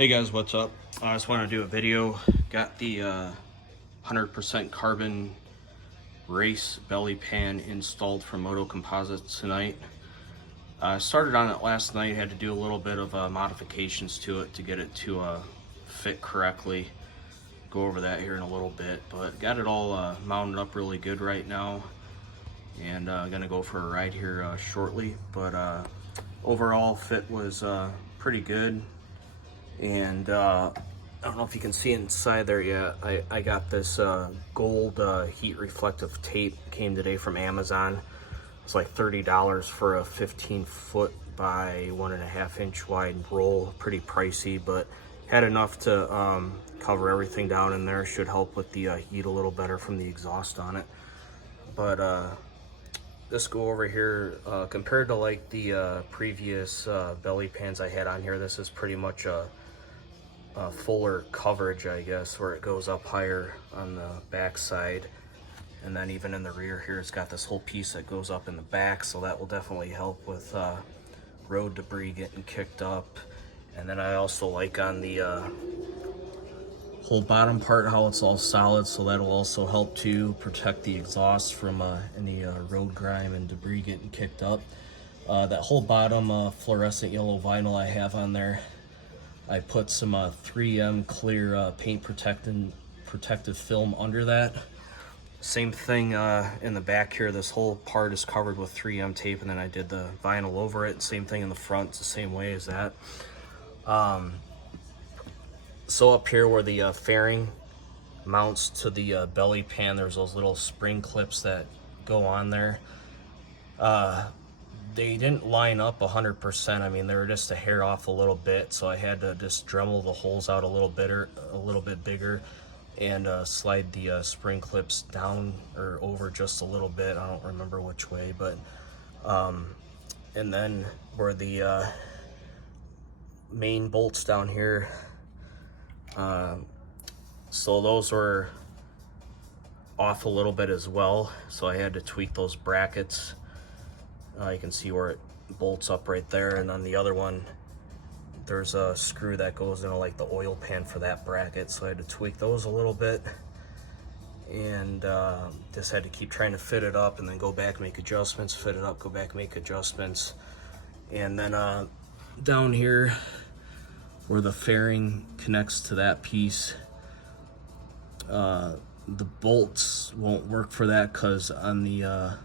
Hey guys, what's up? I just want to do a video. Got the 100% carbon race belly pan installed from Motocomposites tonight. I started on it last night, had to do a little bit of modifications to it to get it to fit correctly. Go over that here in a little bit, but got it all mounted up really good right now, and gonna go for a ride here shortly. But overall fit was pretty good. And I don't know if you can see inside there yet. I got this gold heat reflective tape. Came today from Amazon. It's like $30 for a 15-foot by 1.5 inch wide roll. Pretty pricey, but had enough to cover everything down in there. Should help with the heat a little better from the exhaust on it. But let's go over here. Compared to like the previous belly pans I had on here, this is pretty much a fuller coverage, I guess, where it goes up higher on the back side, and then even in the rear here it's got this whole piece that goes up in the back, so that will definitely help with road debris getting kicked up. And then I also like on the whole bottom part how it's all solid, so that'll also help to protect the exhaust from any road grime and debris getting kicked up. That whole bottom fluorescent yellow vinyl I have on there, I put some 3M clear paint protective film under that. Same thing in the back here. This whole part is covered with 3M tape, and then I did the vinyl over it. Same thing in the front, it's the same way as that. So up here where the fairing mounts to the belly pan, there's those little spring clips that go on there. They didn't line up 100%. I mean, they were just a hair off a little bit, so I had to just Dremel the holes out a little bit bigger, and slide the spring clips down or over just a little bit. I don't remember which way, but and then where the main bolts down here, so those were off a little bit as well, so I had to tweak those brackets. You can see where it bolts up right there, and on the other one there's a screw that goes into like the oil pan for that bracket, so I had to tweak those a little bit, and just had to keep trying to fit it up and then go back, make adjustments, fit it up, go back, make adjustments. And then down here where the fairing connects to that piece, the bolts won't work for that, because on the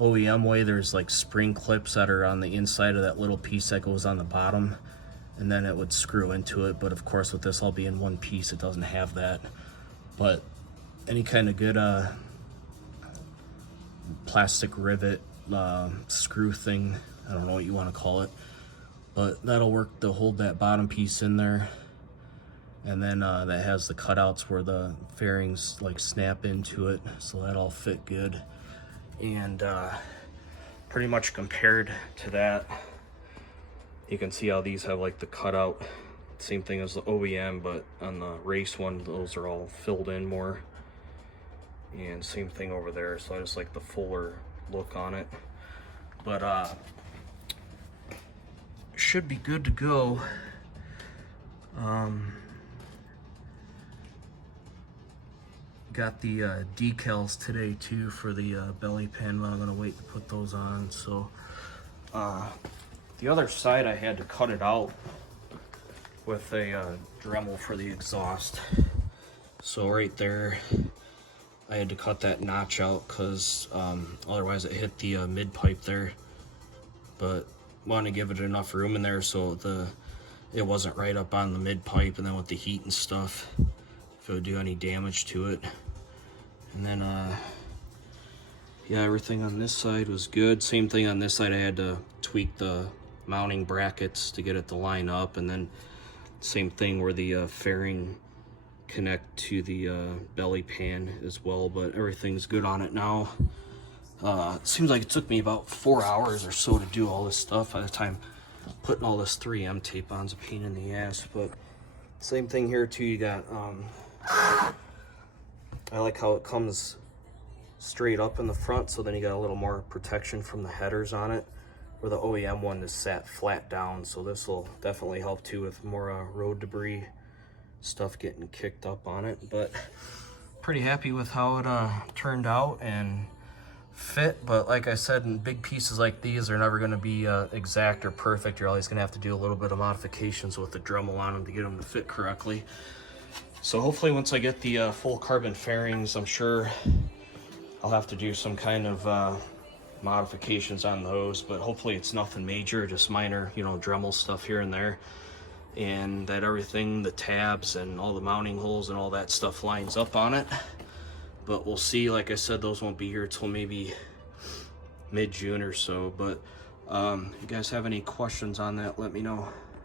OEM way there's like spring clips that are on the inside of that little piece that goes on the bottom, and then it would screw into it. But of course with this all being one piece, it doesn't have that. But any kind of good plastic rivet screw thing, I don't know what you want to call it, but that'll work to hold that bottom piece in there. And then that has the cutouts where the fairings like snap into it, so that all fit good. And pretty much compared to that, you can see how these have like the cutout, same thing as the OEM, but on the race one those are all filled in more, and same thing over there. So I just like the fuller look on it, but should be good to go. Got the decals today too for the belly pan, but I'm gonna wait to put those on. So the other side I had to cut it out with a Dremel for the exhaust. So right there I had to cut that notch out, because otherwise it hit the mid pipe there, but want to give it enough room in there so it wasn't right up on the mid pipe, and then with the heat and stuff, if it would do any damage to it. And then yeah, everything on this side was good. Same thing on this side, I had to tweak the mounting brackets to get it to line up, and then same thing where the fairing connect to the belly pan as well. But everything's good on it now. It seems like it took me about 4 hours or so to do all this stuff. By the time putting all this 3M tape on is a pain in the ass. But same thing here too. You got I like how it comes straight up in the front, so then you got a little more protection from the headers on it. where the OEM one is sat flat down, so this will definitely help too with more road debris stuff getting kicked up on it. But pretty happy with how it turned out and fit. But like I said, in big pieces like these, they're never going to be exact or perfect. You're always going to have to do a little bit of modifications with the Dremel on them to get them to fit correctly. So hopefully once I get the full carbon fairings, I'm sure I'll have to do some kind of modifications on those, but hopefully it's nothing major, just minor, you know, Dremel stuff here and there, and that everything, the tabs and all the mounting holes and all that stuff lines up on it. But we'll see. Like I said, those won't be here till maybe mid-June or so. But if you guys have any questions on that, let me know.